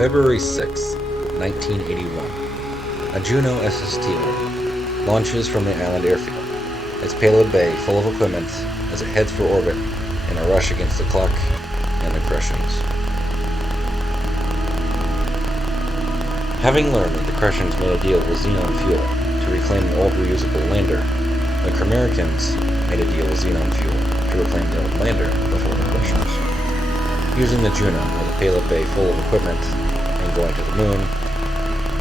February 6, 1981. A Juno ssto launches from the island airfield, its payload bay full of equipment as it heads for orbit in a rush against the clock and the Prussians. Having learned that the Prussians made a deal with xenon fuel to reclaim the old reusable lander, the Americans made a deal with xenon fuel to reclaim the old lander before the Prussians. Using the Juno with a payload bay full of equipment and going to the moon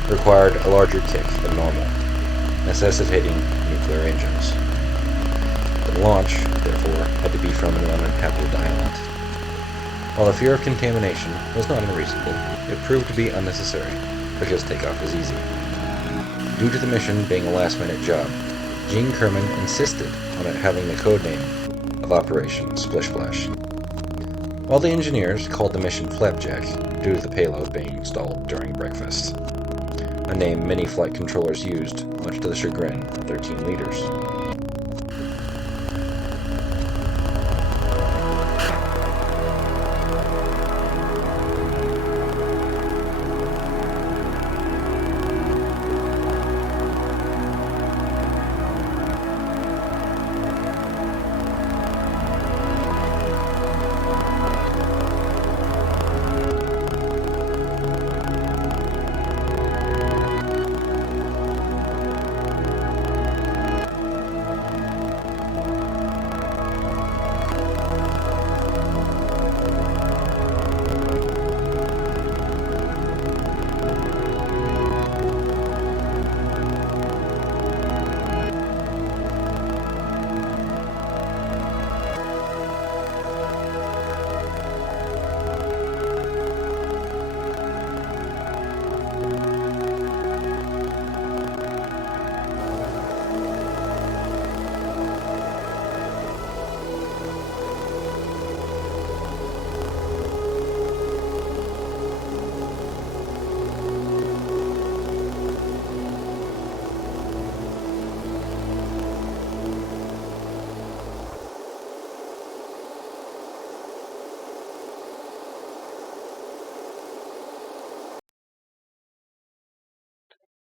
required a larger kick than normal, necessitating nuclear engines. The launch, therefore, had to be from an uninhabited island. While the fear of contamination was not unreasonable, it proved to be unnecessary, because takeoff was easy. Due to the mission being a last-minute job, Gene Kerman insisted on it having the code name of Operation Splish Splash, while the engineers called the mission Flapjack due to the payload being installed during breakfast, a name many flight controllers used, much to the chagrin of their team leaders.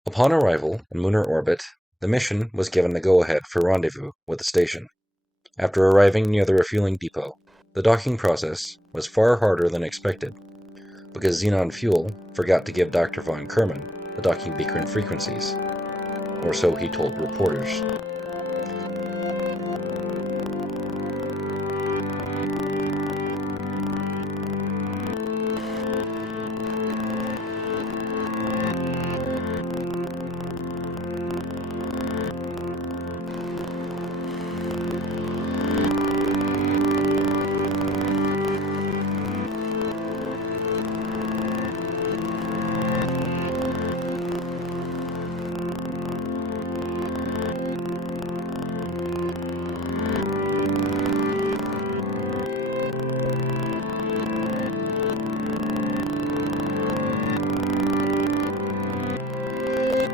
Upon arrival in lunar orbit, the mission was given the go-ahead for rendezvous with the station. After arriving near the refueling depot, the docking process was far harder than expected, because xenon fuel forgot to give Dr. von Kerman the docking beacon frequencies, or so he told reporters.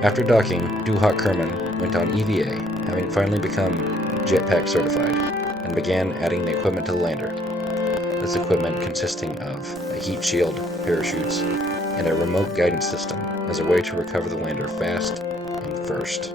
After docking, Duhok Kerman went on EVA, having finally become jetpack certified, and began adding the equipment to the lander. This equipment consisting of a heat shield, parachutes, and a remote guidance system as a way to recover the lander fast and first.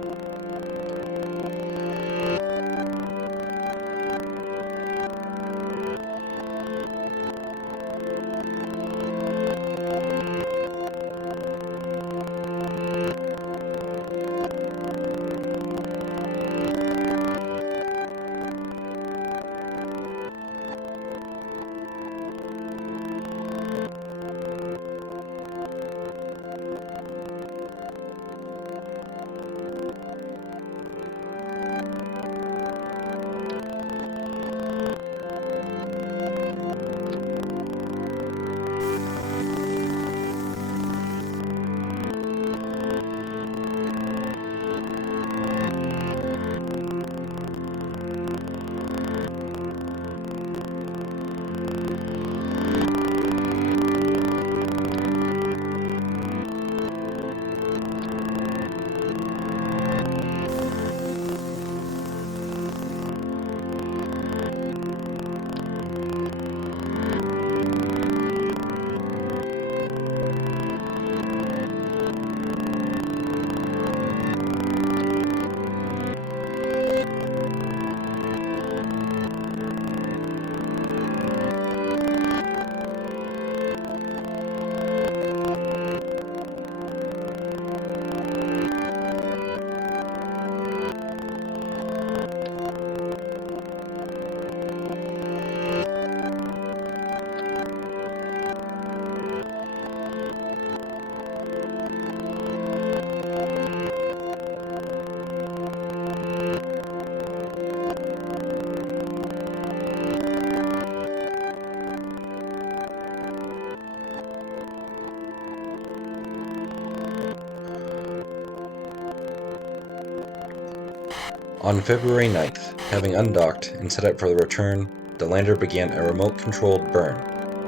On February 9th, having undocked and set up for the return, the lander began a remote-controlled burn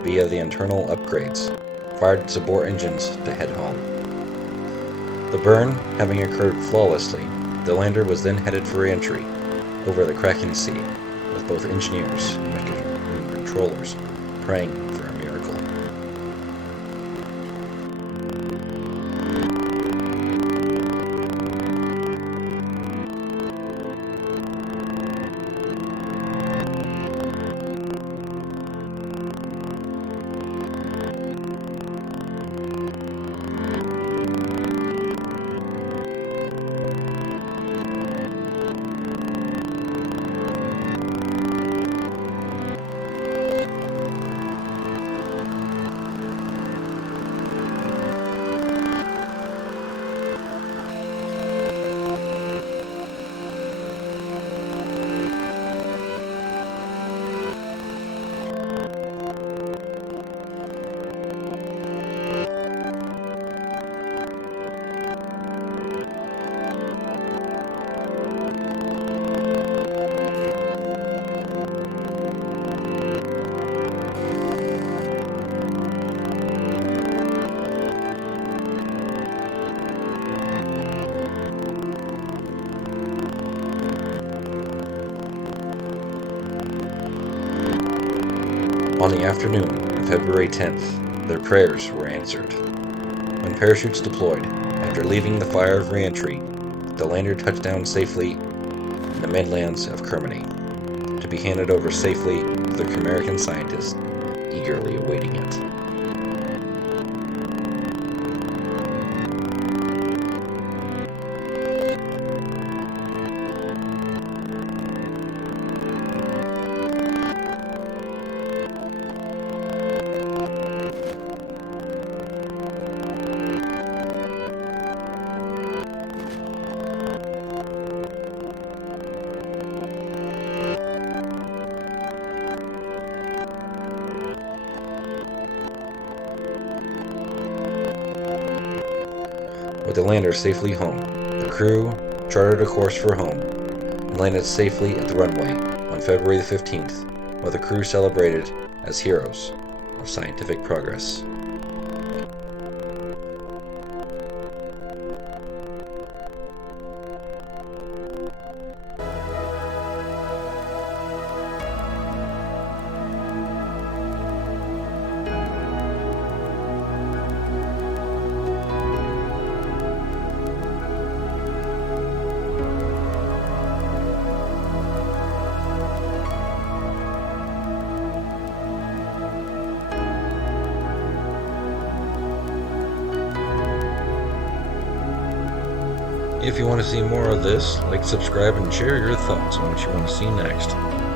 via the internal upgrades, fired its abort engines to head home. The burn having occurred flawlessly, the lander was then headed for re-entry over the Kraken Sea, with both engineers and controllers praying for a miracle. On the afternoon of February 10th, their prayers were answered. When parachutes deployed, after leaving the fire of re-entry, the lander touched down safely in the midlands of Germany, to be handed over safely to the American scientists eagerly awaiting it. With the lander safely home, the crew chartered a course for home and landed safely at the runway on February 15th, while the crew celebrated as heroes of scientific progress. If you want to see more of this, like, subscribe, and share your thoughts on what you want to see next.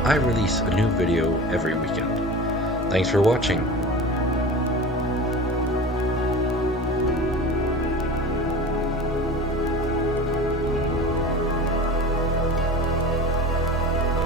I release a new video every weekend. Thanks for watching.